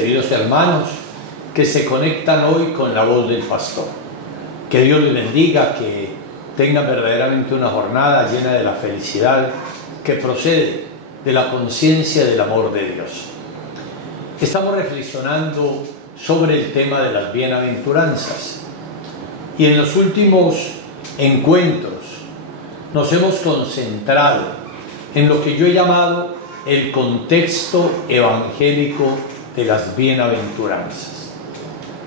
queridos hermanos que se conectan hoy con la voz del pastor. Que Dios les bendiga, que tengan verdaderamente una jornada llena de la felicidad que procede de la conciencia del amor de Dios. Estamos reflexionando sobre el tema de las bienaventuranzas y en los últimos encuentros nos hemos concentrado en lo que yo he llamado el contexto evangélico de las bienaventuranzas.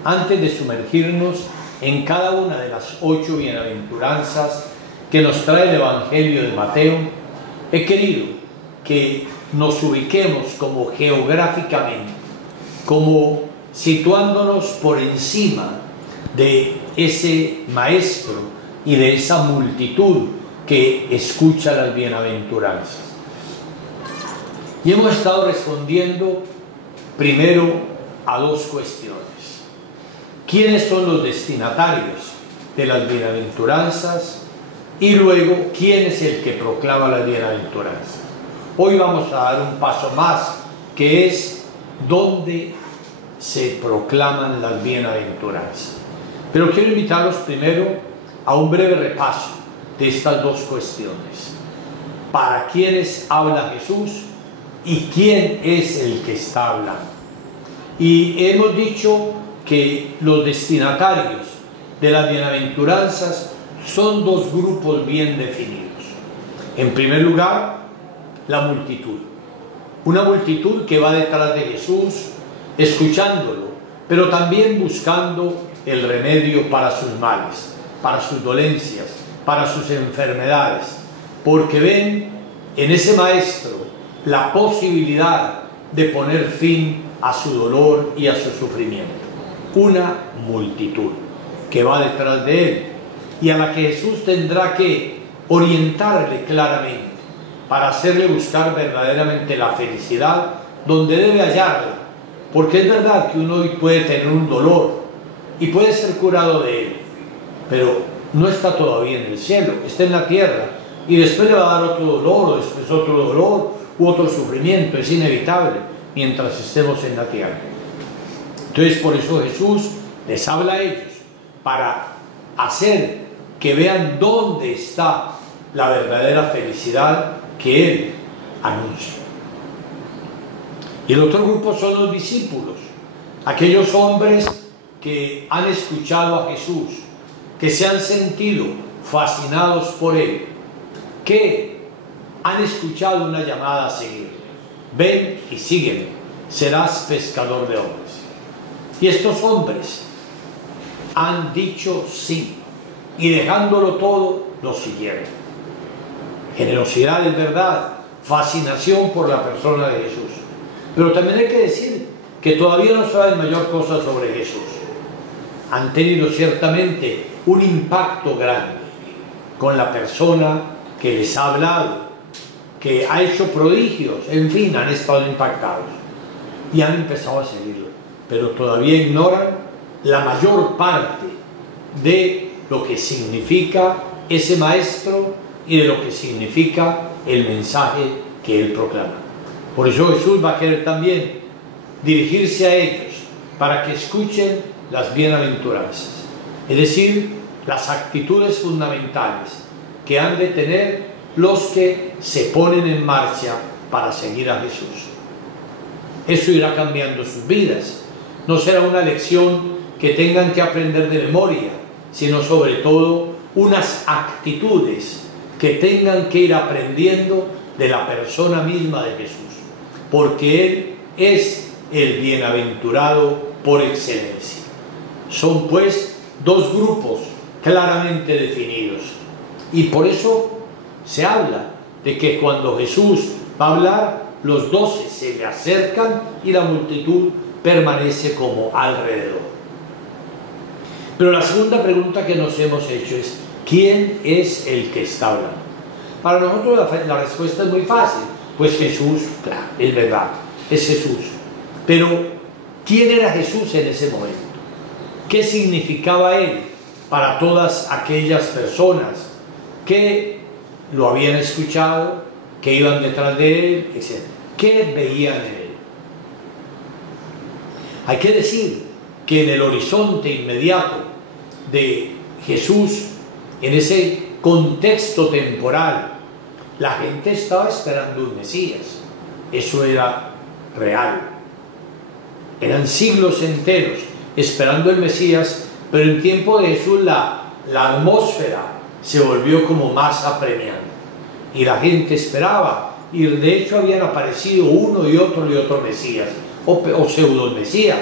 Antes de sumergirnos en cada una de las 8 bienaventuranzas que nos trae el Evangelio de Mateo, he querido que nos ubiquemos como geográficamente, como situándonos por encima de ese maestro y de esa multitud que escucha las bienaventuranzas. Y hemos estado respondiendo primero a 2 cuestiones. ¿Quiénes son los destinatarios de las bienaventuranzas? Y luego, ¿quién es el que proclama las bienaventuranzas? Hoy vamos a dar un paso más, que es dónde se proclaman las bienaventuranzas. Pero quiero invitarlos primero a un breve repaso de estas 2 cuestiones. ¿Para quiénes habla Jesús? ¿Y quién es el que está hablando? Y hemos dicho que los destinatarios de las bienaventuranzas son 2 grupos bien definidos. En primer lugar, la multitud. Una multitud que va detrás de Jesús, escuchándolo, pero también buscando el remedio para sus males, para sus dolencias, para sus enfermedades, porque ven en ese maestro la posibilidad de poner fin a su dolor y a su sufrimiento. Una multitud que va detrás de él y a la que Jesús tendrá que orientarle claramente para hacerle buscar verdaderamente la felicidad donde debe hallarla, porque es verdad que uno hoy puede tener un dolor y puede ser curado de él, pero no está todavía en el cielo, está en la tierra y después le va a dar otro dolor o después otro dolor u otro sufrimiento, es inevitable mientras estemos en la tierra. Entonces por eso Jesús les habla a ellos para hacer que vean dónde está la verdadera felicidad que Él anuncia. Y el otro grupo son los discípulos, aquellos hombres que han escuchado a Jesús, que se han sentido fascinados por Él, que han escuchado una llamada a seguirle. Ven y sígueme, serás pescador de hombres. Y estos hombres han dicho sí, y dejándolo todo, lo siguieron. Generosidad es verdad, fascinación por la persona de Jesús. Pero también hay que decir que todavía no saben mayor cosa sobre Jesús. Han tenido ciertamente un impacto grande con la persona que les ha hablado, que ha hecho prodigios, en fin, han estado impactados y han empezado a seguirlo. Pero todavía ignoran la mayor parte de lo que significa ese maestro y de lo que significa el mensaje que él proclama. Por eso Jesús va a querer también dirigirse a ellos para que escuchen las bienaventuranzas, es decir, las actitudes fundamentales que han de tener los que se ponen en marcha para seguir a Jesús. Eso irá cambiando sus vidas. No será una lección que tengan que aprender de memoria, sino sobre todo unas actitudes que tengan que ir aprendiendo de la persona misma de Jesús, porque Él es el bienaventurado por excelencia. Son pues 2 grupos claramente definidos y por eso se habla de que cuando Jesús va a hablar, los 12 se le acercan y la multitud permanece como alrededor. Pero la segunda pregunta que nos hemos hecho es: ¿quién es el que está hablando? Para nosotros la respuesta es muy fácil, pues Jesús, claro, es verdad, es Jesús. Pero ¿quién era Jesús en ese momento? ¿Qué significaba Él para todas aquellas personas que lo habían escuchado, que iban detrás de Él, etc.? ¿Qué veían en Él? Hay que decir que en el horizonte inmediato de Jesús, en ese contexto temporal, la gente estaba esperando un Mesías. Eso era real. Eran siglos enteros esperando el Mesías, pero en tiempo de Jesús la atmósfera se volvió como más apremiante y la gente esperaba, y de hecho habían aparecido uno y otro Mesías, o pseudo Mesías,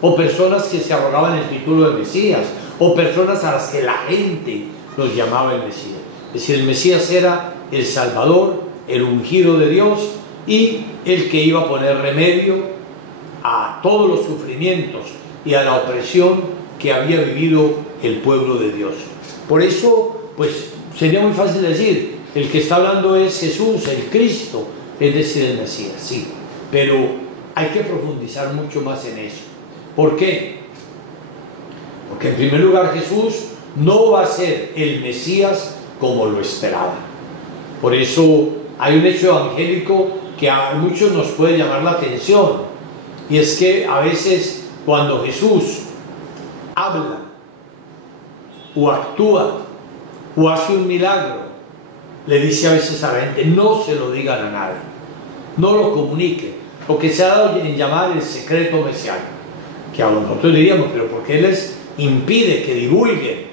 o personas que se arrogaban el título de Mesías, o personas a las que la gente los llamaba el Mesías. Es decir, el Mesías era el Salvador, el ungido de Dios, y el que iba a poner remedio a todos los sufrimientos y a la opresión que había vivido el pueblo de Dios. Por eso, pues, sería muy fácil decir, el que está hablando es Jesús, el Cristo, es decir, el Mesías, sí, pero hay que profundizar mucho más en eso. ¿Por qué? Porque en primer lugar Jesús no va a ser el Mesías como lo esperaba. Por eso hay un hecho evangélico que a muchos nos puede llamar la atención, y es que a veces cuando Jesús habla o actúa o hace un milagro, le dice a veces a la gente, no se lo digan a nadie, no lo comuniquen, lo que se ha dado en llamar el secreto mesiánico, que a nosotros diríamos, pero ¿por qué les impide que divulguen?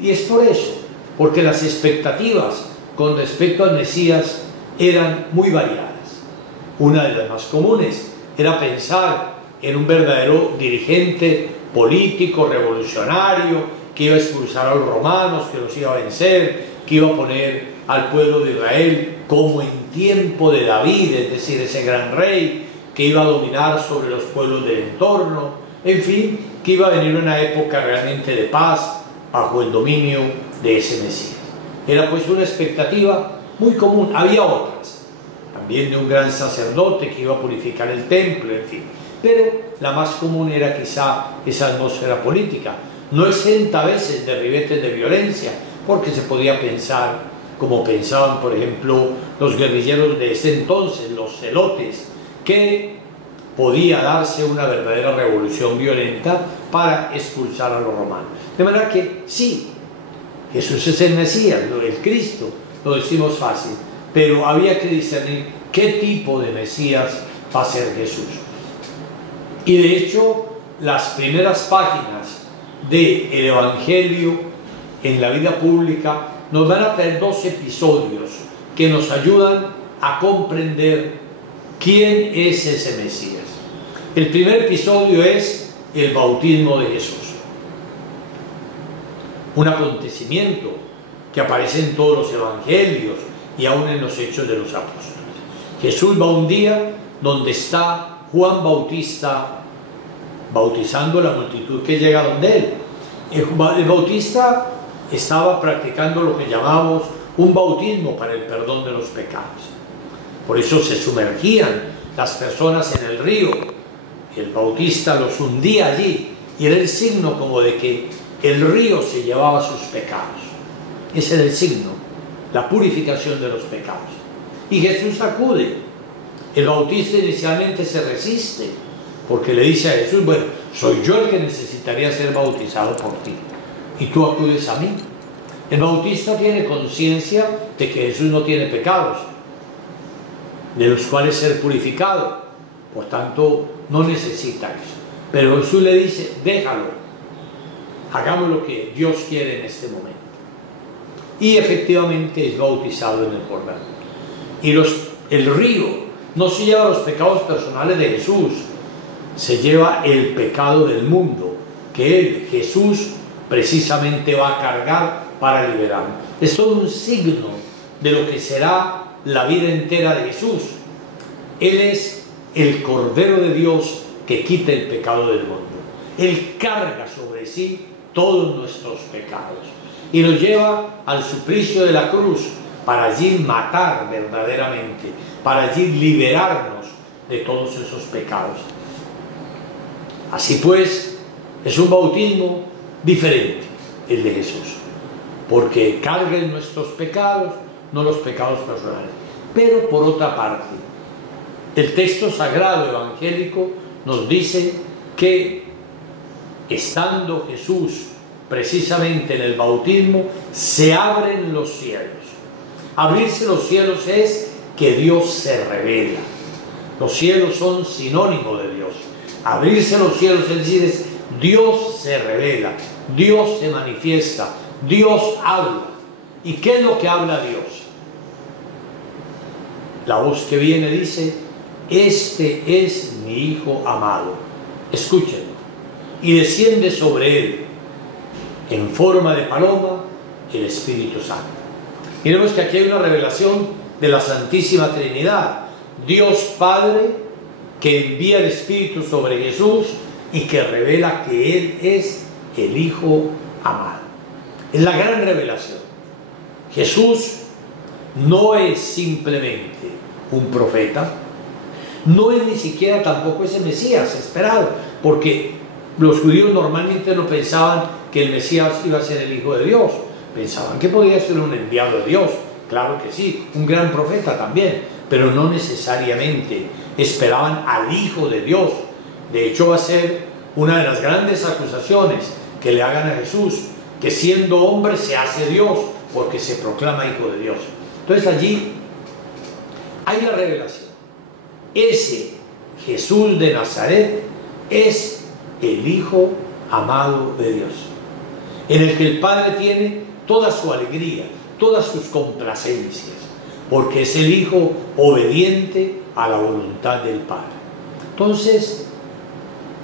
Y es por eso, porque las expectativas con respecto al Mesías eran muy variadas. Una de las más comunes era pensar en un verdadero dirigente político, revolucionario, que iba a expulsar a los romanos, que los iba a vencer, que iba a poner al pueblo de Israel como en tiempo de David, es decir, ese gran rey que iba a dominar sobre los pueblos del entorno, en fin, que iba a venir una época realmente de paz bajo el dominio de ese Mesías. Era pues una expectativa muy común. Había otras, también de un gran sacerdote que iba a purificar el templo, en fin, pero la más común era quizá esa atmósfera política, no exenta a veces de ribetes de violencia, porque se podía pensar, como pensaban por ejemplo los guerrilleros de ese entonces, los celotes, que podía darse una verdadera revolución violenta para expulsar a los romanos. De manera que sí, Jesús es el Mesías, el Cristo, lo decimos fácil, pero había que discernir qué tipo de Mesías va a ser Jesús. Y de hecho, las primeras páginas del Evangelio en la vida pública nos van a traer dos episodios que nos ayudan a comprender quién es ese Mesías. El primer episodio es el bautismo de Jesús, un acontecimiento que aparece en todos los evangelios y aún en los hechos de los apóstoles. Jesús va un día donde está Juan Bautista bautizando a la multitud que llega donde él. El Bautista estaba practicando lo que llamamos un bautismo para el perdón de los pecados. Por eso se sumergían las personas en el río. El Bautista los hundía allí y era el signo como de que el río se llevaba sus pecados. Ese era el signo, la purificación de los pecados. Y Jesús acude. El Bautista inicialmente se resiste, porque le dice a Jesús, bueno, soy yo el que necesitaría ser bautizado por ti, y tú acudes a mí. El Bautista tiene conciencia de que Jesús no tiene pecados, de los cuales ser purificado, por tanto no necesita eso. Pero Jesús le dice, déjalo, hagamos lo que Dios quiere en este momento. Y efectivamente es bautizado en el Jordán. Y el río no se lleva los pecados personales de Jesús, se lleva el pecado del mundo, que él, Jesús, precisamente va a cargar para liberarnos. Es todo un signo de lo que será la vida entera de Jesús. Él es el Cordero de Dios que quita el pecado del mundo. Él carga sobre sí todos nuestros pecados y los lleva al suplicio de la cruz para allí matar verdaderamente, para allí liberarnos de todos esos pecados. Así pues, es un bautismo diferente el de Jesús, porque carga en nuestros pecados, no los pecados personales. Pero por otra parte, el texto sagrado evangélico nos dice que estando Jesús precisamente en el bautismo, se abren los cielos. Abrirse los cielos es que Dios se revela. Los cielos son sinónimo de Dios. Abrirse los cielos es decir, es Dios se revela, Dios se manifiesta, Dios habla. ¿Y qué es lo que habla Dios? La voz que viene dice: este es mi Hijo amado, escúchenlo. Y desciende sobre él, en forma de paloma, el Espíritu Santo. Miremos que aquí hay una revelación de la Santísima Trinidad. Dios Padre, que envía el Espíritu sobre Jesús y que revela que Él es el Hijo amado. Es la gran revelación. Jesús no es simplemente un profeta, no es ni siquiera tampoco ese Mesías esperado, porque los judíos normalmente no pensaban que el Mesías iba a ser el Hijo de Dios, pensaban que podía ser un enviado de Dios, claro que sí, un gran profeta también, pero no necesariamente esperaban al Hijo de Dios. De hecho, va a ser una de las grandes acusaciones que le hagan a Jesús, que siendo hombre se hace Dios, porque se proclama Hijo de Dios. Entonces allí hay la revelación. Ese Jesús de Nazaret es el Hijo amado de Dios, en el que el Padre tiene toda su alegría, todas sus complacencias, porque es el Hijo obediente a la voluntad del Padre. Entonces,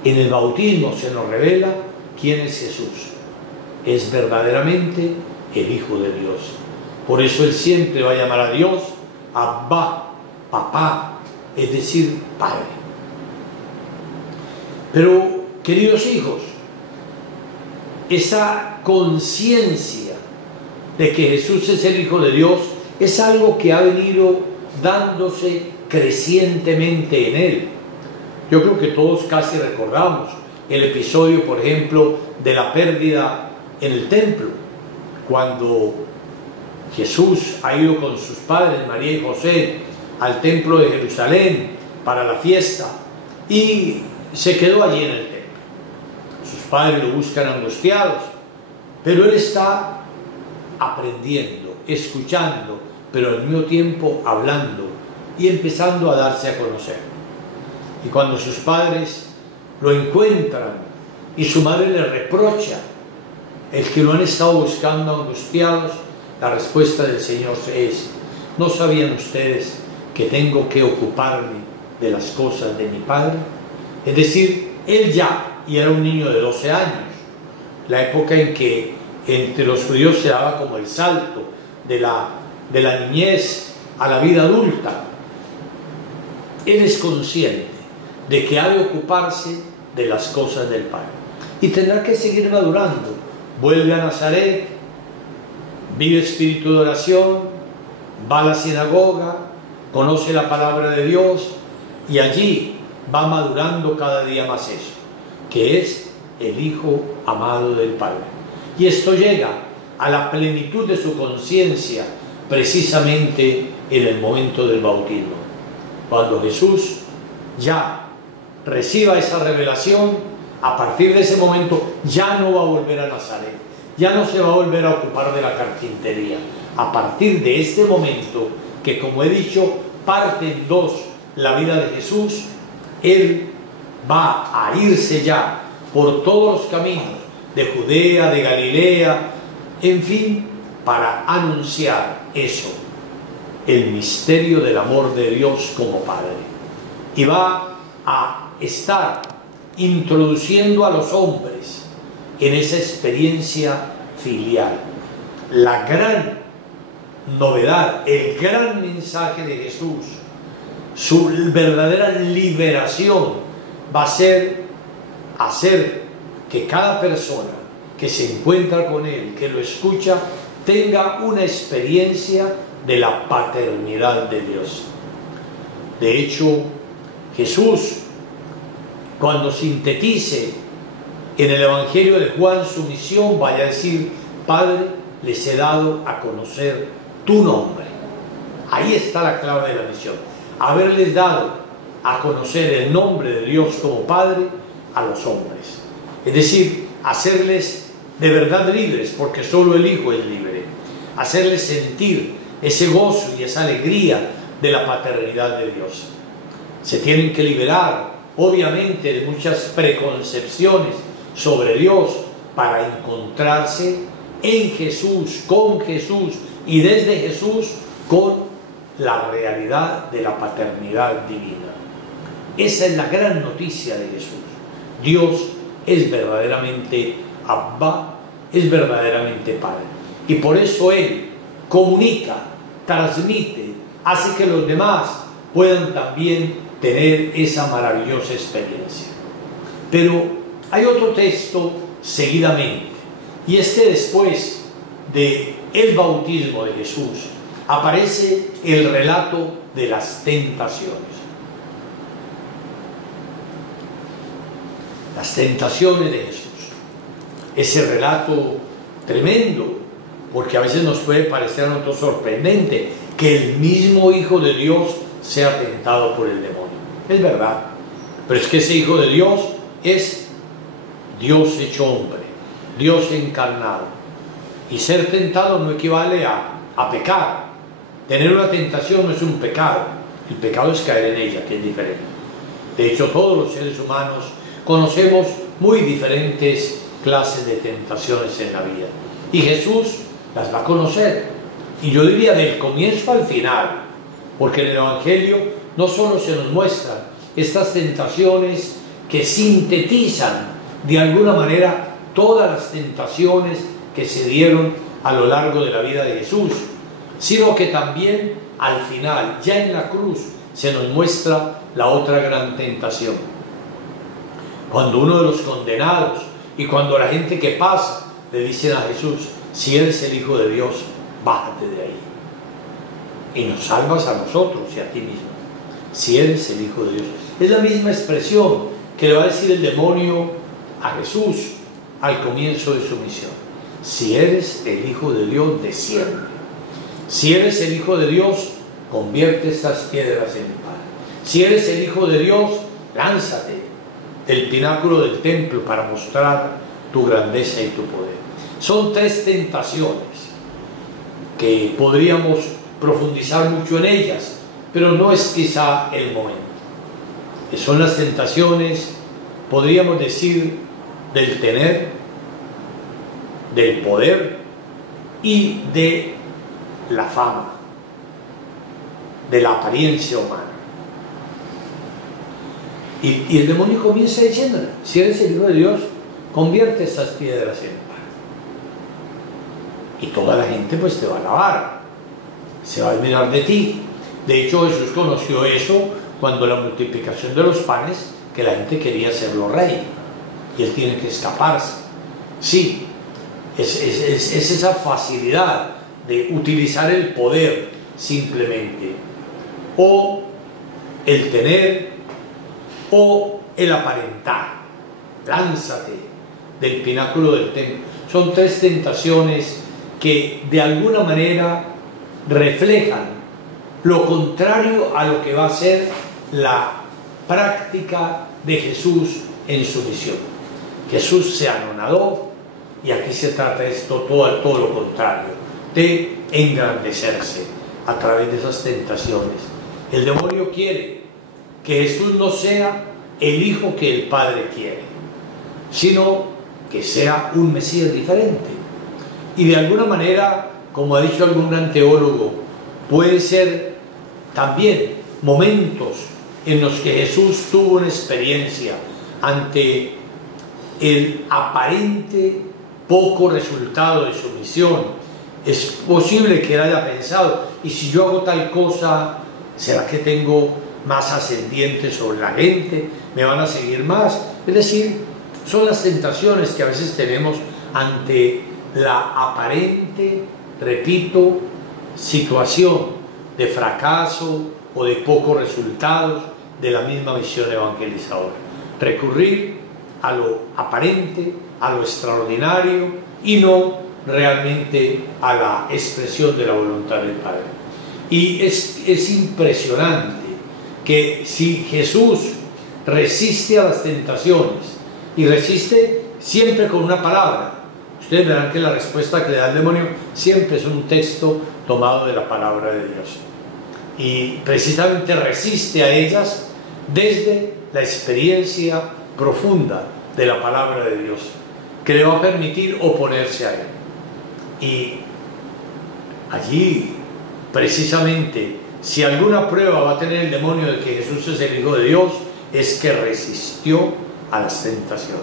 en el bautismo se nos revela quién es Jesús. Es verdaderamente el Hijo de Dios. Por eso Él siempre va a llamar a Dios Abba, Papá, es decir, Padre. Pero, queridos hijos, esa conciencia de que Jesús es el Hijo de Dios es algo que ha venido dándose crecientemente en Él. Yo creo que todos casi recordamos el episodio, por ejemplo, de la pérdida en el templo, cuando Jesús ha ido con sus padres, María y José, al templo de Jerusalén para la fiesta y se quedó allí en el templo. Sus padres lo buscan angustiados, pero Él está aprendiendo, escuchando, pero al mismo tiempo hablando y empezando a darse a conocer. Y cuando sus padres lo encuentran y su madre le reprocha el que lo han estado buscando angustiados, la respuesta del Señor es: ¿no sabían ustedes que tengo que ocuparme de las cosas de mi Padre? Es decir, Él ya, y era un niño de 12 años, la época en que entre los judíos se daba como el salto de la niñez a la vida adulta. Él es consciente de que ha de ocuparse de las cosas del Padre y tendrá que seguir madurando. Vuelve a Nazaret, vive espíritu de oración, va a la sinagoga, conoce la palabra de Dios y allí va madurando cada día más eso, que es el Hijo amado del Padre. Y esto llega a la plenitud de su conciencia precisamente en el momento del bautismo. Cuando Jesús ya reciba esa revelación, a partir de ese momento ya no va a volver a Nazaret, ya no se va a volver a ocupar de la carpintería. A partir de este momento, que como he dicho, parte en dos la vida de Jesús, Él va a irse ya por todos los caminos de Judea, de Galilea, en fin, para anunciar eso, el misterio del amor de Dios como Padre. Y va a estar introduciendo a los hombres en esa experiencia filial. La gran novedad, el gran mensaje de Jesús, su verdadera liberación va a ser hacer que cada persona que se encuentra con Él, que lo escucha, tenga una experiencia de la paternidad de Dios. De hecho, Jesús, cuando sintetice en el Evangelio de Juan su misión, vaya a decir: Padre, les he dado a conocer tu nombre. Ahí está la clave de la misión. Haberles dado a conocer el nombre de Dios como Padre a los hombres. Es decir, hacerles de verdad libres, porque solo el Hijo es libre. Hacerles sentir ese gozo y esa alegría de la paternidad de Dios. Se tienen que liberar, obviamente, de muchas preconcepciones sobre Dios para encontrarse en Jesús, con Jesús y desde Jesús con la realidad de la paternidad divina. Esa es la gran noticia de Jesús. Dios es verdaderamente Abba, es verdaderamente Padre. Y por eso Él comunica, transmite, hace que los demás puedan también tener esa maravillosa experiencia. Pero hay otro texto seguidamente, y es que después del bautismo de Jesús aparece el relato de las tentaciones. Las tentaciones de Jesús. Ese relato tremendo, porque a veces nos puede parecer a nosotros sorprendente que el mismo Hijo de Dios sea tentado por el demonio. Es verdad, pero es que ese Hijo de Dios es Dios hecho hombre, Dios encarnado. Y ser tentado no equivale a pecar. Tener una tentación no es un pecado. El pecado es caer en ella, que es diferente. De hecho, todos los seres humanos conocemos muy diferentes clases de tentaciones en la vida. Y Jesús las va a conocer. Y yo diría del comienzo al final, porque en el Evangelio no solo se nos muestran estas tentaciones que sintetizan de alguna manera todas las tentaciones que se dieron a lo largo de la vida de Jesús, sino que también al final, ya en la cruz, se nos muestra la otra gran tentación. Cuando uno de los condenados y cuando la gente que pasa le dicen a Jesús: si eres el Hijo de Dios, bájate de ahí y nos salvas a nosotros y a ti mismo. Si eres el Hijo de Dios. Es la misma expresión que le va a decir el demonio a Jesús al comienzo de su misión. Si eres el Hijo de Dios, desciende. Si eres el Hijo de Dios, convierte estas piedras en pan. Si eres el Hijo de Dios, lánzate del pináculo del templo para mostrar tu grandeza y tu poder. Son tres tentaciones que podríamos profundizar mucho en ellas, pero no es quizá el momento. Son las tentaciones, podríamos decir, del tener, del poder y de la fama, de la apariencia humana. Y el demonio comienza diciéndole: si eres el Hijo de Dios, convierte estas piedras en pan. Y toda la gente pues te va a alabar, se va a admirar de ti. De hecho, Jesús conoció eso cuando la multiplicación de los panes, que la gente quería hacerlo rey y él tiene que escaparse. Sí, es esa facilidad de utilizar el poder simplemente, o el tener, o el aparentar. Lánzate del pináculo del templo. Son tres tentaciones que de alguna manera reflejan lo contrario a lo que va a ser la práctica de Jesús en su misión. Jesús se anonadó, y aquí se trata esto todo lo contrario, de engrandecerse a través de esas tentaciones. El demonio quiere que Jesús no sea el Hijo que el Padre quiere, sino que sea un Mesías diferente. Y de alguna manera, como ha dicho algún gran teólogo, puede ser también momentos en los que Jesús tuvo una experiencia ante el aparente poco resultado de su misión. Es posible que él haya pensado: y si yo hago tal cosa, ¿será que tengo más ascendiente sobre la gente? ¿Me van a seguir más? Es decir, son las tentaciones que a veces tenemos ante la aparente, repito, situación de fracaso o de pocos resultados de la misma misión evangelizadora. Recurrir a lo aparente, a lo extraordinario, y no realmente a la expresión de la voluntad del Padre. Y es impresionante que si Jesús resiste a las tentaciones y resiste siempre con una palabra. Ustedes verán que la respuesta que le da el demonio siempre es un texto tomado de la palabra de Dios. Y precisamente resiste a ellas desde la experiencia profunda de la palabra de Dios, que le va a permitir oponerse a él. Y allí, precisamente, si alguna prueba va a tener el demonio de que Jesús es el Hijo de Dios, es que resistió a las tentaciones,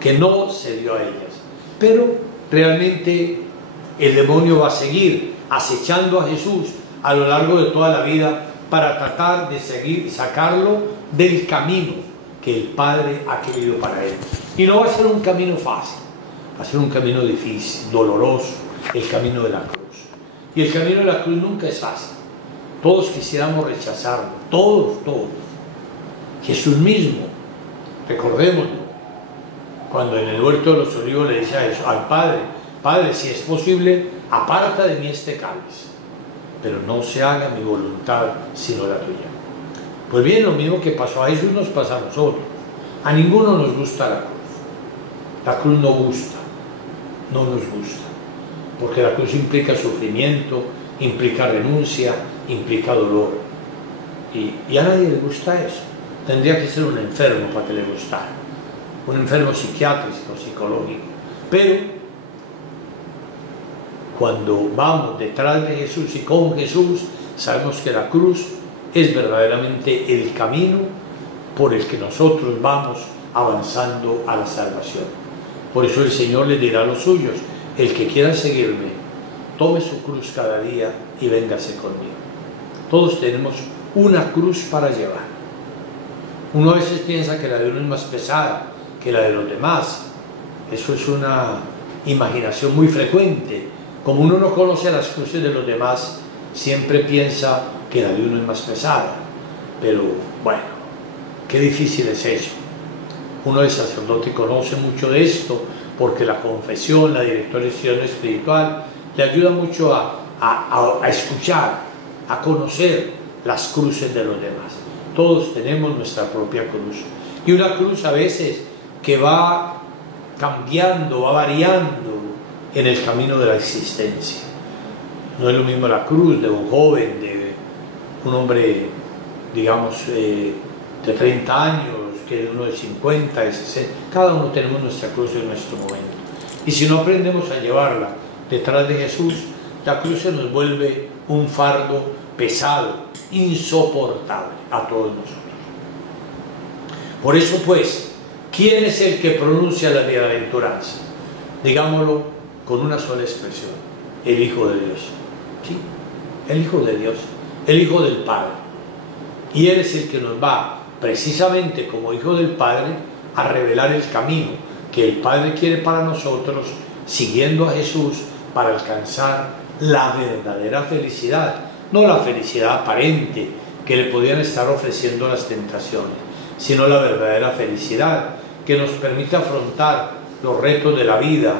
que no cedió a ellas. Pero realmente el demonio va a seguir acechando a Jesús a lo largo de toda la vida para tratar de seguir y sacarlo del camino que el Padre ha querido para él. Y no va a ser un camino fácil, va a ser un camino difícil, doloroso, el camino de la cruz. Y el camino de la cruz nunca es fácil. Todos quisiéramos rechazarlo, todos. Jesús mismo, recordémoslo, cuando en el huerto de los olivos le dice al Padre: Padre, si es posible, aparta de mí este cáliz, pero no se haga mi voluntad sino la tuya. Pues bien, lo mismo que pasó a Jesús nos pasa a nosotros. A ninguno nos gusta la cruz. La cruz no gusta, no nos gusta, porque la cruz implica sufrimiento, implica renuncia, implica dolor. Y a nadie le gusta eso. Tendría que ser un enfermo para que le gustara, un enfermo psiquiátrico, psicológico. Pero cuando vamos detrás de Jesús y con Jesús, sabemos que la cruz es verdaderamente el camino por el que nosotros vamos avanzando a la salvación. Por eso el Señor le dirá a los suyos: el que quiera seguirme, tome su cruz cada día y véngase conmigo. Todos tenemos una cruz para llevar. Uno a veces piensa que la de uno es más pesada que la de los demás. Eso es una imaginación muy frecuente. Como uno no conoce las cruces de los demás, siempre piensa que la de uno es más pesada. Pero bueno, qué difícil es eso. Uno de sacerdote conoce mucho de esto, porque la confesión, la dirección espiritual, le ayuda mucho a escuchar, a conocer las cruces de los demás. Todos tenemos nuestra propia cruz. Y una cruz a veces que va cambiando, va variando en el camino de la existencia. No es lo mismo la cruz de un joven, de un hombre, digamos, de 30 años, que de uno de 50, de 60. Cada uno tenemos nuestra cruz en nuestro momento. Y si no aprendemos a llevarla detrás de Jesús, la cruz se nos vuelve un fardo pesado, insoportable a todos nosotros. Por eso pues, ¿quién es el que pronuncia la bienaventuranza? Digámoslo con una sola expresión: el Hijo de Dios. ¿Sí? El Hijo de Dios, el Hijo del Padre. Y Él es el que nos va, precisamente como Hijo del Padre, a revelar el camino que el Padre quiere para nosotros, siguiendo a Jesús para alcanzar la verdadera felicidad. No la felicidad aparente que le podían estar ofreciendo las tentaciones, sino la verdadera felicidad que nos permite afrontar los retos de la vida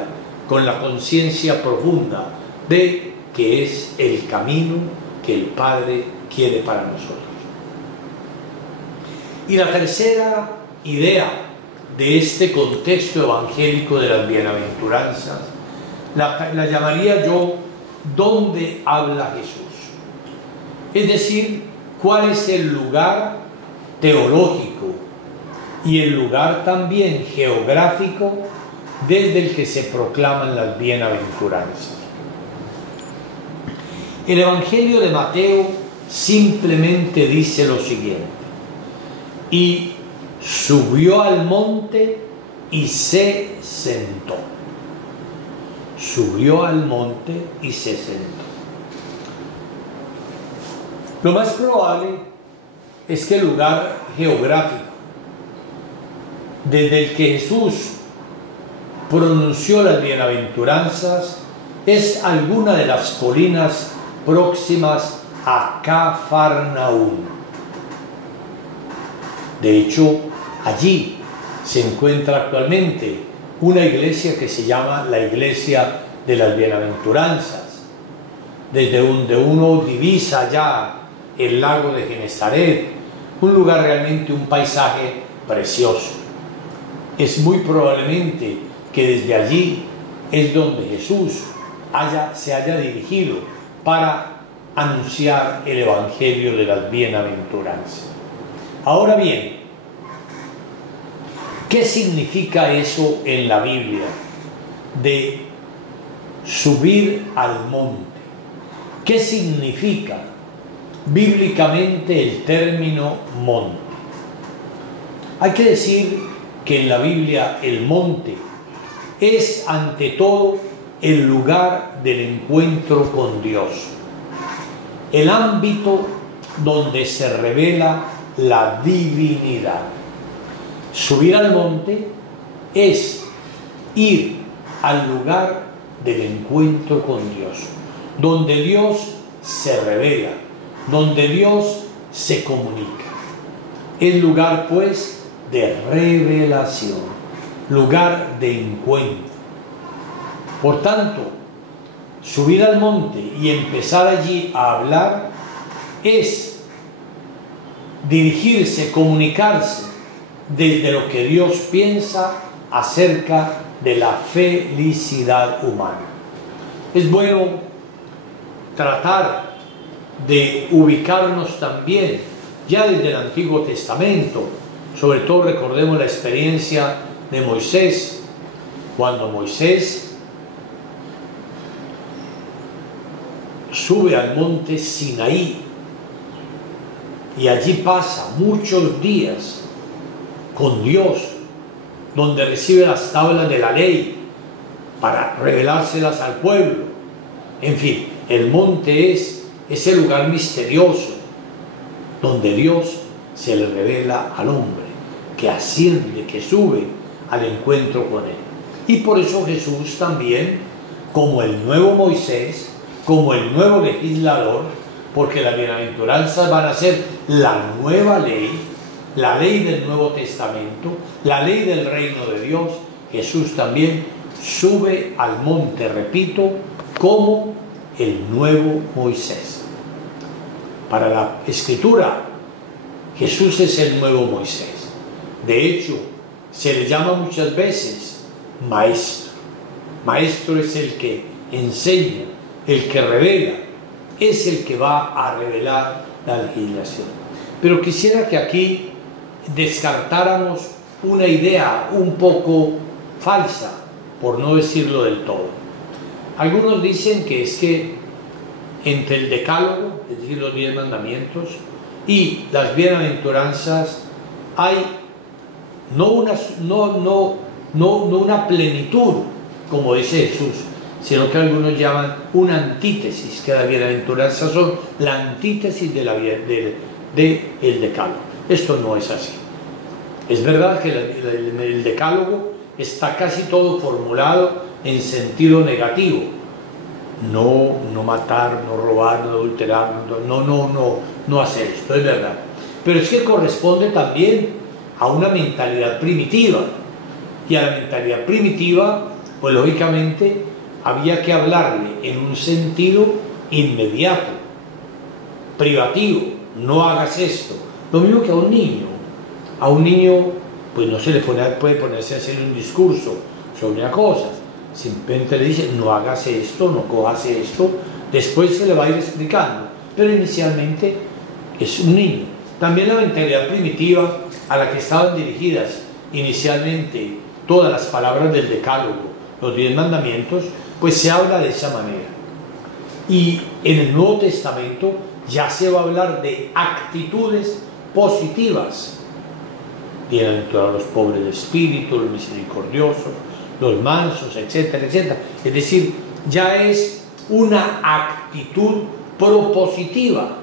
con la conciencia profunda de que es el camino que el Padre quiere para nosotros. Y la tercera idea de este contexto evangélico de las bienaventuranzas la llamaría yo: ¿dónde habla Jesús? Es decir, ¿cuál es el lugar teológico y el lugar también geográfico desde el que se proclaman las bienaventuranzas? El Evangelio de Mateo simplemente dice lo siguiente: y subió al monte y se sentó. Subió al monte y se sentó. Lo más probable es que el lugar geográfico desde el que Jesús pronunció las bienaventuranzas es alguna de las colinas próximas a Cafarnaúm. De hecho, allí se encuentra actualmente una iglesia que se llama la Iglesia de las Bienaventuranzas, desde donde uno divisa ya el lago de Genesaret, un lugar realmente, un paisaje precioso. es muy probablemente que desde allí es donde Jesús se haya dirigido para anunciar el Evangelio de las bienaventuranzas. Ahora bien, ¿qué significa eso en la Biblia de subir al monte? ¿Qué significa bíblicamente el término monte? Hay que decir que en la Biblia el monte es ante todo el lugar del encuentro con Dios, el ámbito donde se revela la divinidad. Subir al monte es ir al lugar del encuentro con Dios, donde Dios se revela, donde Dios se comunica. Es lugar pues de revelación, lugar de encuentro. Por tanto, subir al monte y empezar allí a hablar es dirigirse, comunicarse desde lo que Dios piensa acerca de la felicidad humana. Es bueno tratar de ubicarnos también ya desde el Antiguo Testamento. Sobre todo recordemos la experiencia de Moisés, cuando Moisés sube al monte Sinaí y allí pasa muchos días con Dios, donde recibe las tablas de la ley para revelárselas al pueblo. En fin, el monte es ese lugar misterioso donde Dios se le revela al hombre, que asciende, que sube al encuentro con él. Y por eso Jesús también, como el nuevo Moisés, como el nuevo legislador, porque las bienaventuranzas van a ser la nueva ley, la ley del Nuevo Testamento, la ley del reino de Dios. Jesús también sube al monte, repito, como el nuevo Moisés. Para la Escritura, Jesús es el nuevo Moisés. De hecho, se le llama muchas veces maestro. Maestro es el que enseña, el que revela, es el que va a revelar la legislación. Pero quisiera que aquí descartáramos una idea un poco falsa, por no decirlo del todo. Algunos dicen que es que entre el decálogo, es decir, los 10 mandamientos, y las bienaventuranzas hay no una plenitud, como dice Jesús, sino que algunos llaman una antítesis, que las bienaventuranzas son la antítesis del decálogo. Esto no es así. Es verdad que el decálogo está casi todo formulado en sentido negativo. No matar, no robar, no adulterar, no hacer esto, es verdad. Pero es que corresponde también a una mentalidad primitiva. Y a la mentalidad primitiva, pues lógicamente, había que hablarle en un sentido inmediato, privativo. No hagas esto. Lo mismo que a un niño. A un niño, pues no se le puede ponerse a hacer un discurso sobre una cosa. Simplemente le dice, no hagas esto, no cojas esto. Después se le va a ir explicando. Pero inicialmente es un niño. También la mentalidad primitiva a la que estaban dirigidas inicialmente todas las palabras del decálogo, los 10 mandamientos, pues se habla de esa manera. Y en el Nuevo Testamento ya se va a hablar de actitudes positivas. Bienaventurados los pobres de espíritu, los misericordiosos, los mansos, etcétera, etcétera. Es decir, ya es una actitud propositiva.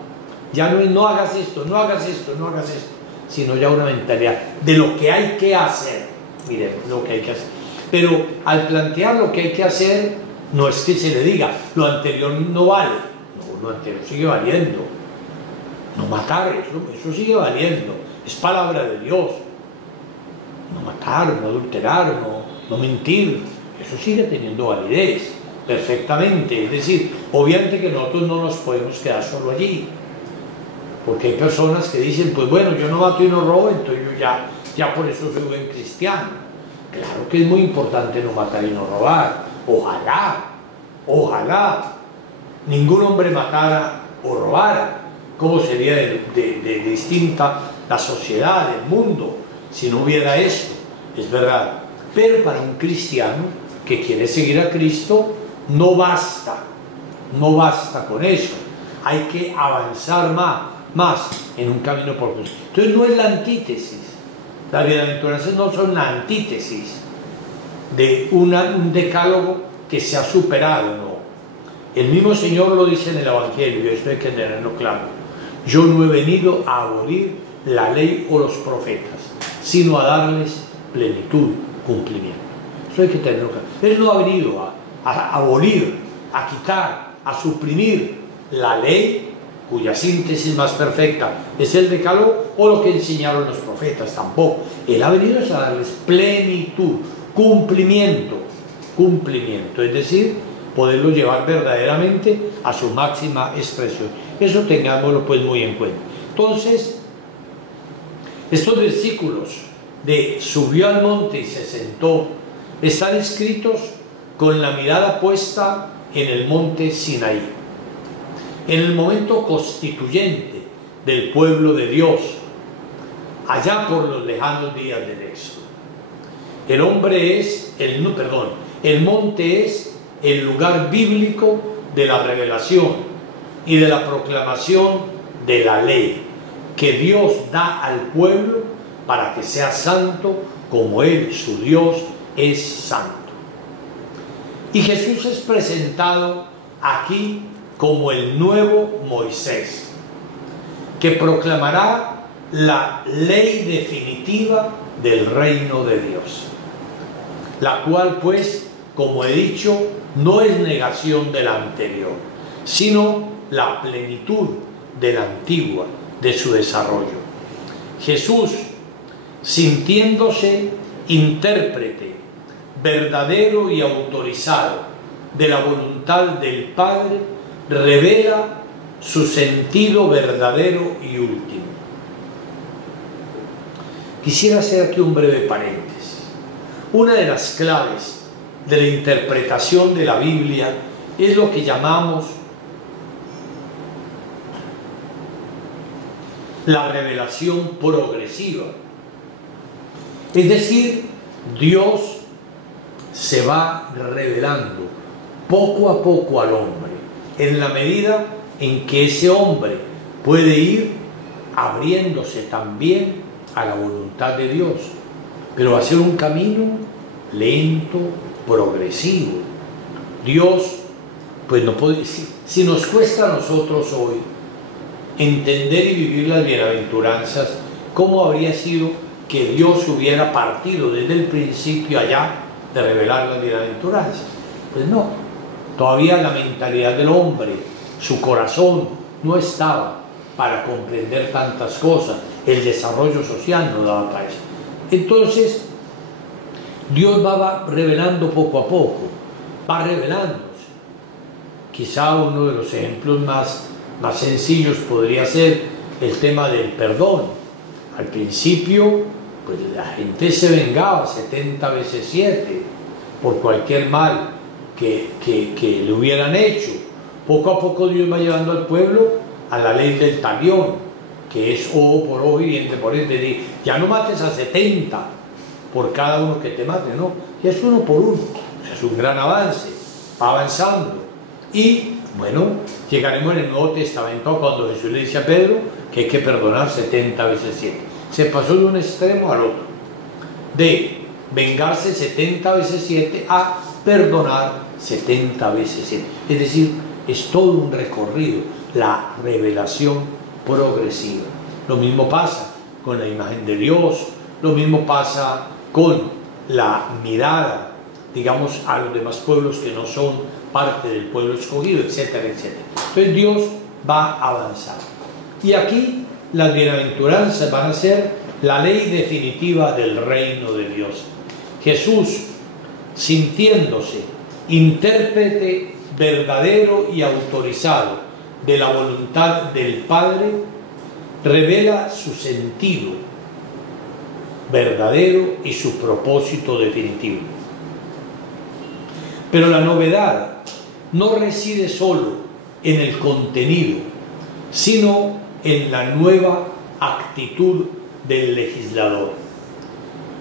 Ya no es no hagas esto, no hagas esto, no hagas esto, sino ya una mentalidad de lo que hay que hacer. Miren, lo que hay que hacer. Pero al plantear lo que hay que hacer, no es que se le diga, lo anterior no vale. No, lo anterior sigue valiendo. No matar, eso sigue valiendo. Es palabra de Dios. No matar, no adulterar, no mentir. Eso sigue teniendo validez, perfectamente. Es decir, obviamente que nosotros no nos podemos quedar solo allí. Porque hay personas que dicen, pues bueno, yo no mato y no robo, entonces yo ya por eso soy buen cristiano. Claro que es muy importante no matar y no robar. Ojalá ningún hombre matara o robara. ¿Cómo sería de distinta la sociedad, el mundo, si no hubiera esto? Es verdad. Pero para un cristiano que quiere seguir a Cristo, no basta con eso. Hay que avanzar más en un camino por Cristo. Entonces no es la antítesis. Las bienaventuranzas no son la antítesis de un decálogo que se ha superado, no. El mismo Señor lo dice en el Evangelio, esto hay que tenerlo claro. Yo no he venido a abolir la ley o los profetas, sino a darles plenitud, cumplimiento. Eso hay que tenerlo claro. Él no ha venido a abolir, a quitar, a suprimir la ley, cuya síntesis más perfecta es el decálogo, o lo que enseñaron los profetas, tampoco. Él ha venido a darles plenitud, cumplimiento, es decir, poderlo llevar verdaderamente a su máxima expresión. Eso tengámoslo pues muy en cuenta. Entonces, estos versículos de subió al monte y se sentó, están escritos con la mirada puesta en el monte Sinaí, en el momento constituyente del pueblo de Dios, allá por los lejanos días del Éxodo. El monte es el lugar bíblico de la revelación y de la proclamación de la ley que Dios da al pueblo para que sea santo como Él, su Dios, es santo. Y Jesús es presentado aquí como el nuevo Moisés, que proclamará la ley definitiva del reino de Dios, la cual pues, como he dicho, no es negación de la anterior, sino la plenitud de la antigua, de su desarrollo. Jesús, sintiéndose intérprete verdadero y autorizado de la voluntad del Padre, revela su sentido verdadero y último. Quisiera hacer aquí un breve paréntesis. Una de las claves de la interpretación de la Biblia es lo que llamamos la revelación progresiva. Es decir, Dios se va revelando poco a poco al hombre, en la medida en que ese hombre puede ir abriéndose también a la voluntad de Dios, pero va a ser un camino lento, progresivo. Dios, pues no puede, si nos cuesta a nosotros hoy entender y vivir las bienaventuranzas, ¿cómo habría sido que Dios hubiera partido desde el principio allá de revelar las bienaventuranzas? Pues no, todavía la mentalidad del hombre, su corazón no estaba para comprender tantas cosas, el desarrollo social no daba para eso. Entonces Dios va revelando poco a poco, va revelándose. Quizá uno de los ejemplos más sencillos podría ser el tema del perdón. Al principio, pues la gente se vengaba 70 veces 7 por cualquier mal que le hubieran hecho. Poco a poco Dios va llevando al pueblo a la ley del talión, que es ojo por ojo y diente por diente. Ya no mates a 70 por cada uno que te mate, no, ya es uno por uno. O sea, es un gran avance, va avanzando. Y bueno, llegaremos en el Nuevo Testamento cuando Jesús le dice a Pedro que hay que perdonar 70 veces 7. Se pasó de un extremo al otro, de vengarse 70 veces 7 a perdonar 70 veces 7. Es decir, es todo un recorrido, la revelación progresiva. Lo mismo pasa con la imagen de Dios, lo mismo pasa con la mirada, digamos, a los demás pueblos que no son parte del pueblo escogido, etcétera, etcétera. Entonces Dios va a avanzar. Y aquí las bienaventuranzas van a ser la ley definitiva del reino de Dios. Jesús, sintiéndose intérprete verdadero y autorizado de la voluntad del Padre, revela su sentido verdadero y su propósito definitivo. Pero la novedad no reside solo en el contenido, sino en la nueva actitud del legislador.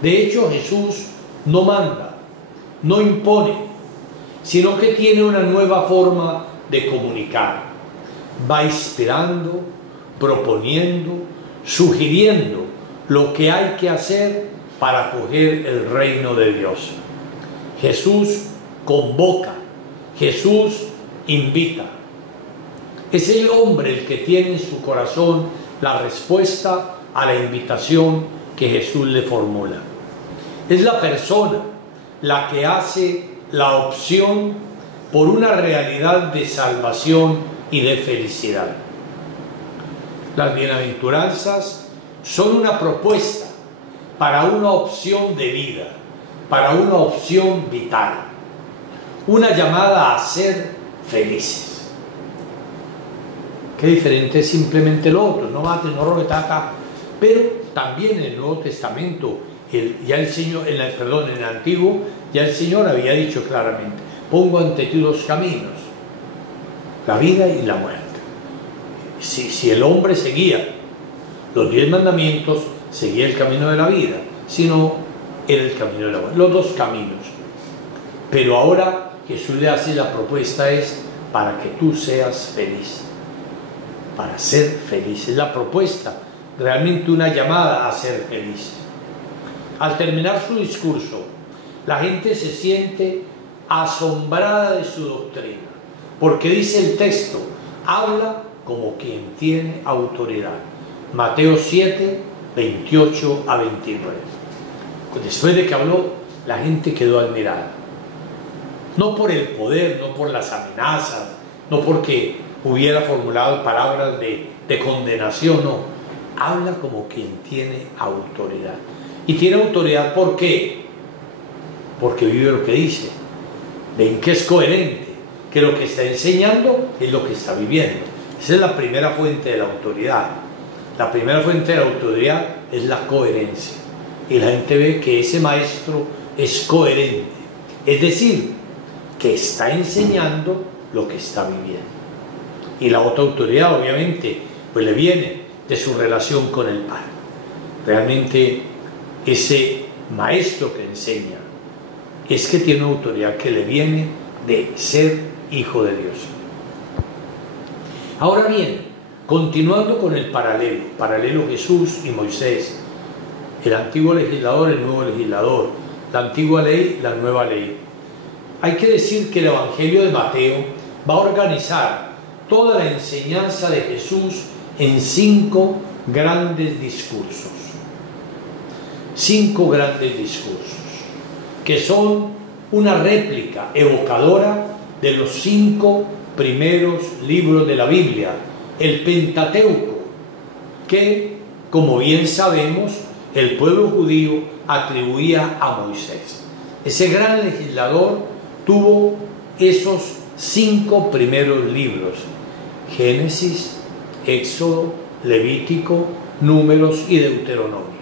De hecho, Jesús no manda, no impone, sino que tiene una nueva forma de comunicar. Va inspirando, proponiendo, sugiriendo lo que hay que hacer para acoger el reino de Dios. Jesús convoca, Jesús invita. Es el hombre el que tiene en su corazón la respuesta a la invitación que Jesús le formula. Es la persona la que hace la opción por una realidad de salvación y de felicidad. Las bienaventuranzas son una propuesta para una opción de vida, para una opción vital, una llamada a ser felices. Qué diferente es simplemente lo otro, no mates, no robes, pero también en el Nuevo Testamento, en el Antiguo, ya el Señor había dicho claramente: pongo ante ti dos caminos, la vida y la muerte. Si el hombre seguía los 10 mandamientos, seguía el camino de la vida, si no, era el camino de la muerte, los dos caminos. Pero ahora Jesús le hace la propuesta es para que tú seas feliz, para ser feliz. Es la propuesta, realmente una llamada a ser feliz. Al terminar su discurso, la gente se siente asombrada de su doctrina, porque dice el texto, habla como quien tiene autoridad. Mateo 7, 28 a 29. Después de que habló, la gente quedó admirada. No por el poder, no por las amenazas, no porque hubiera formulado palabras de condenación, no. Habla como quien tiene autoridad. Y tiene autoridad, ¿por qué? Porque vive lo que dice. Ven que es coherente, que lo que está enseñando es lo que está viviendo. Esa es la primera fuente de la autoridad. La primera fuente de la autoridad es la coherencia. Y la gente ve que ese maestro es coherente. Es decir, que está enseñando lo que está viviendo. Y la otra autoridad, obviamente, pues le viene de su relación con el Padre. Realmente, ese maestro que enseña es que tiene una autoridad que le viene de ser hijo de Dios. Ahora bien, continuando con el paralelo Jesús y Moisés, el antiguo legislador, el nuevo legislador, la antigua ley, la nueva ley. Hay que decir que el Evangelio de Mateo va a organizar toda la enseñanza de Jesús en 5 grandes discursos. 5 grandes discursos, que son una réplica evocadora de los 5 primeros libros de la Biblia, el Pentateuco, que, como bien sabemos, el pueblo judío atribuía a Moisés. Ese gran legislador tuvo esos 5 primeros libros: Génesis, Éxodo, Levítico, Números y Deuteronomio.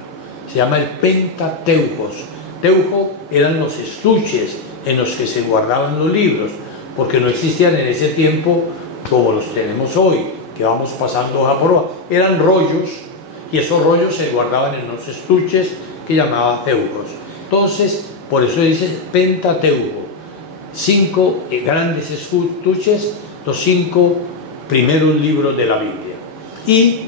Se llama el Pentateucos. Teuco eran los estuches en los que se guardaban los libros, porque no existían en ese tiempo como los tenemos hoy, que vamos pasando hoja por hoja. Eran rollos, y esos rollos se guardaban en los estuches que llamaba teucos. Entonces, por eso dice Pentateuco. 5 grandes estuches, los 5 primeros libros de la Biblia. Y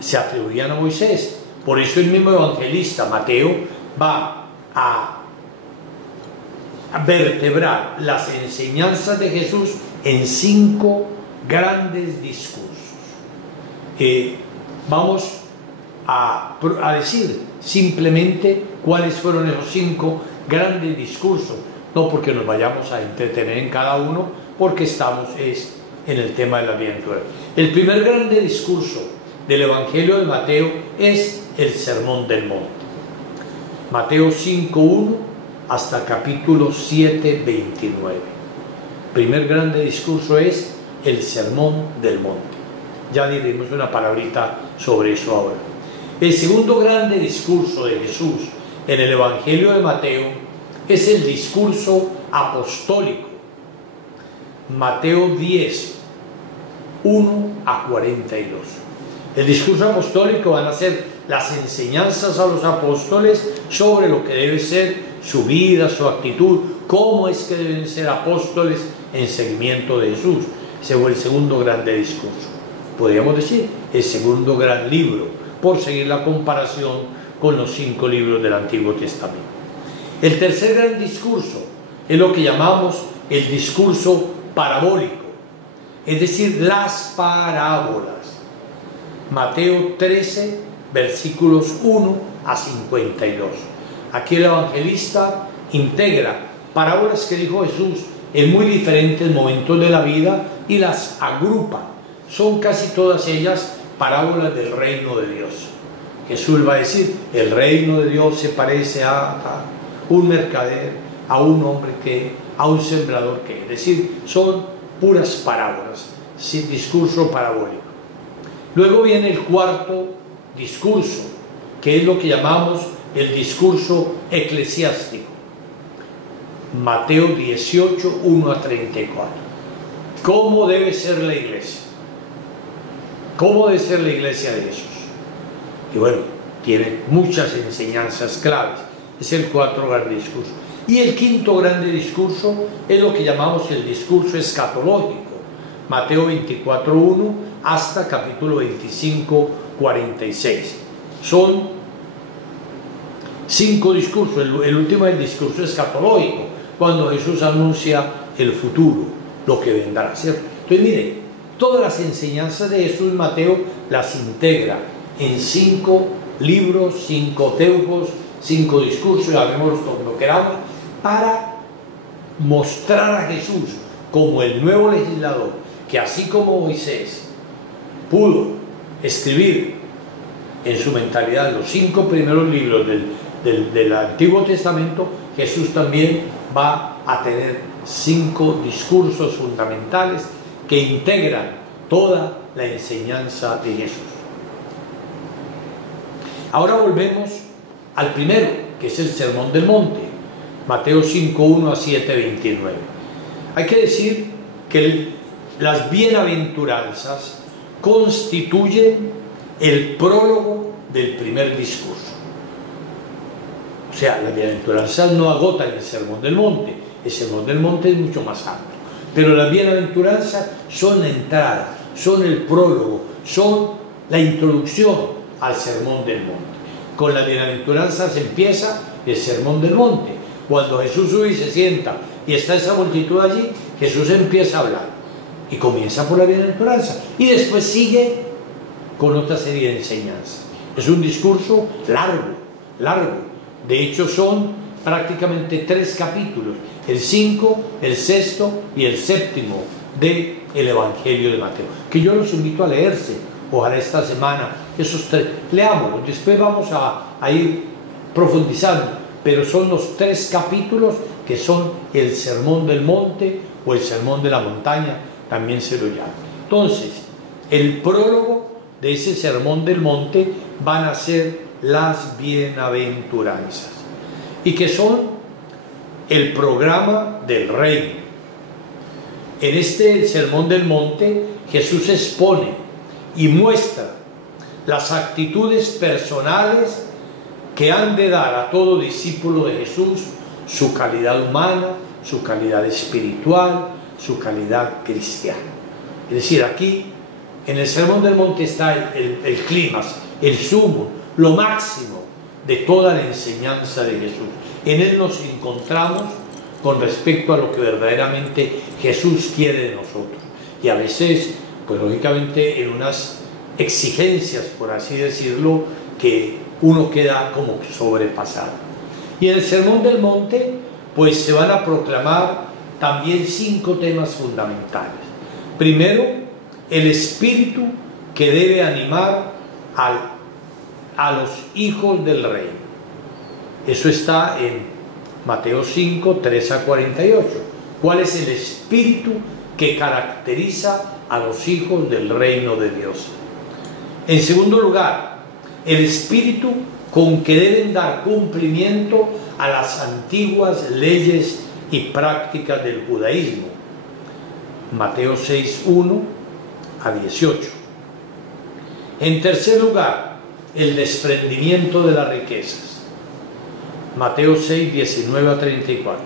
se atribuían a Moisés. Por eso el mismo evangelista Mateo va a vertebrar las enseñanzas de Jesús en 5 grandes discursos. Vamos a decir simplemente cuáles fueron esos 5 grandes discursos, no porque nos vayamos a entretener en cada uno, porque estamos en el tema de la bienaventuranza. El primer grande discurso del Evangelio de Mateo es el Sermón del Monte. Mateo 5:1 hasta capítulo 7:29. Primer grande discurso es el Sermón del Monte. Ya diremos una palabrita sobre eso ahora. El segundo grande discurso de Jesús en el Evangelio de Mateo es el discurso apostólico. Mateo 10, 1 a 42. El discurso apostólico van a ser las enseñanzas a los apóstoles sobre lo que debe ser su vida, su actitud, cómo es que deben ser apóstoles en seguimiento de Jesús. Ese fue el segundo grande discurso. Podríamos decir el segundo gran libro, por seguir la comparación con los 5 libros del Antiguo Testamento. El tercer gran discurso es lo que llamamos el discurso parabólico, es decir, las parábolas. Mateo 13, versículos 1 a 52. Aquí el evangelista integra parábolas que dijo Jesús en muy diferentes momentos de la vida y las agrupa. Son casi todas ellas parábolas del reino de Dios. Jesús va a decir, el reino de Dios se parece a un mercader, a un hombre que, a un sembrador que, es decir, son puras parábolas, discurso parabólico. Luego viene el cuarto discurso, que es lo que llamamos el discurso eclesiástico. Mateo 18, 1 a 34. ¿Cómo debe ser la iglesia? ¿Cómo debe ser la iglesia de Jesús? Y bueno, tiene muchas enseñanzas claves. Es el cuarto grande discurso. Y el quinto grande discurso es lo que llamamos el discurso escatológico. Mateo 24, 1 hasta capítulo 25, 46. Son 5 discursos. El último es el discurso escatológico, cuando Jesús anuncia el futuro, lo que vendrá, ¿cierto? Entonces, miren, todas las enseñanzas de Jesús, Mateo las integra en 5 libros, 5 teupos, 5 discursos, llamémoslos como queramos, para mostrar a Jesús como el nuevo legislador, que así como Moisés pudo escribir en su mentalidad los 5 primeros libros del Antiguo Testamento, Jesús también va a tener 5 discursos fundamentales que integran toda la enseñanza de Jesús. Ahora volvemos al primero, que es el Sermón del Monte, Mateo 5, 1 a 7, 29. Hay que decir que las bienaventuranzas constituyen el prólogo del primer discurso. O sea, las bienaventuranzas no agotan el Sermón del Monte. El Sermón del Monte es mucho más amplio. Pero las bienaventuranzas son la entrada, son el prólogo, son la introducción al Sermón del Monte. Con las bienaventuranzas empieza el Sermón del Monte. Cuando Jesús sube y se sienta y está esa multitud allí, Jesús empieza a hablar y comienza por la bienaventuranza y después sigue con otra serie de enseñanzas. Es un discurso largo. De hecho, son prácticamente 3 capítulos, el 5, el 6 y el 7 del Evangelio de Mateo, que yo los invito a leerse. Ojalá esta semana esos 3, leámoslos, después vamos a ir profundizando, pero son los 3 capítulos que son el Sermón del Monte o el Sermón de la Montaña, también se lo llama. Entonces, el prólogo de ese Sermón del Monte van a ser las bienaventuranzas, y que son el programa del reino. En este Sermón del Monte, Jesús expone y muestra las actitudes personales que han de dar a todo discípulo de Jesús su calidad humana, su calidad espiritual, su calidad cristiana. Es decir, aquí en el Sermón del Monte está el clímax, el sumo, lo máximo de toda la enseñanza de Jesús. En él nos encontramos con respecto a lo que verdaderamente Jesús quiere de nosotros. Y a veces, pues lógicamente, en unas exigencias, por así decirlo, que uno queda como sobrepasado. Y en el Sermón del Monte, pues se van a proclamar también 5 temas fundamentales. Primero, el espíritu que debe animar a los hijos del reino. Eso está en Mateo 5, 3 a 48. ¿Cuál es el espíritu que caracteriza a los hijos del reino de Dios? En segundo lugar, el espíritu con que deben dar cumplimiento a las antiguas leyes y prácticas del judaísmo. Mateo 6, 1 a 18. En tercer lugar, el desprendimiento de las riquezas. Mateo 6, 19 a 34.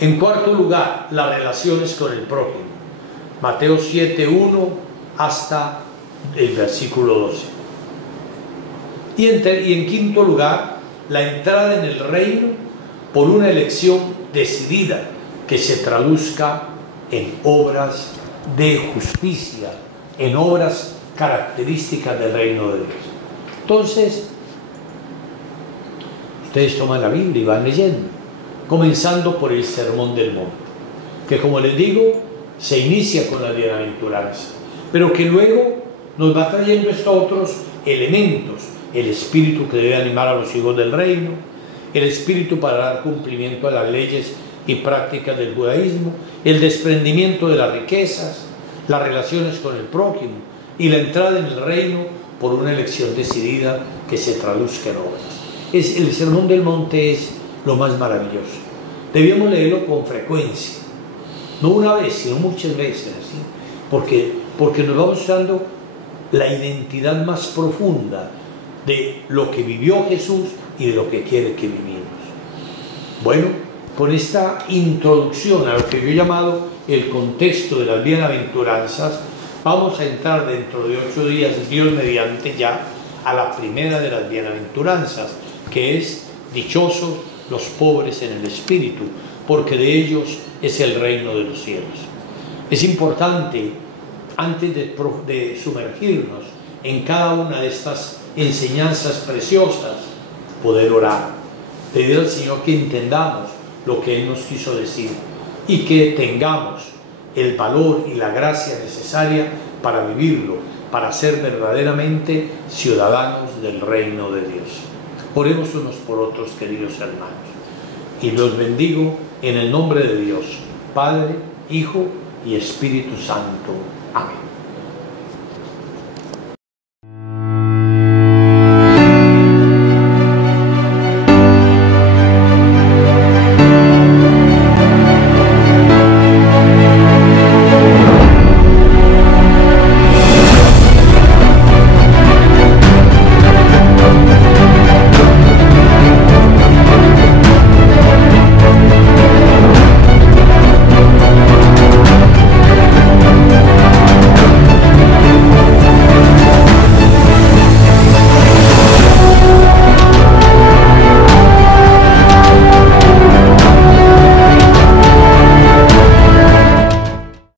En cuarto lugar, las relaciones con el prójimo. Mateo 7, 1 hasta el versículo 12. Y en quinto lugar, la entrada en el reino por una elección decidida que se traduzca en obras de justicia, en obras características del reino de Dios. Entonces, ustedes toman la Biblia y van leyendo, comenzando por el Sermón del Monte, que, como les digo, se inicia con la bienaventuranza, pero que luego nos va trayendo estos otros elementos: el espíritu que debe animar a los hijos del reino, el espíritu para dar cumplimiento a las leyes y prácticas del judaísmo, el desprendimiento de las riquezas, las relaciones con el prójimo y la entrada en el reino por una elección decidida que se traduzca en obras. El Sermón del Monte es lo más maravilloso. Debemos leerlo con frecuencia, no una vez, sino muchas veces, ¿sí? porque nos vamos dando la identidad más profunda de lo que vivió Jesús y de lo que quiere que vivamos. Bueno, con esta introducción a lo que yo he llamado el contexto de las bienaventuranzas, vamos a entrar dentro de 8 días, Dios mediante, ya a la primera de las bienaventuranzas, que es: dichosos los pobres en el espíritu, porque de ellos es el reino de los cielos. Es importante, antes de sumergirnos en cada una de estas enseñanzas preciosas, poder orar, pedir al Señor que entendamos lo que Él nos quiso decir y que tengamos el valor y la gracia necesaria para vivirlo, para ser verdaderamente ciudadanos del reino de Dios. Oremos unos por otros, queridos hermanos, y los bendigo en el nombre de Dios, Padre, Hijo y Espíritu Santo. Amén.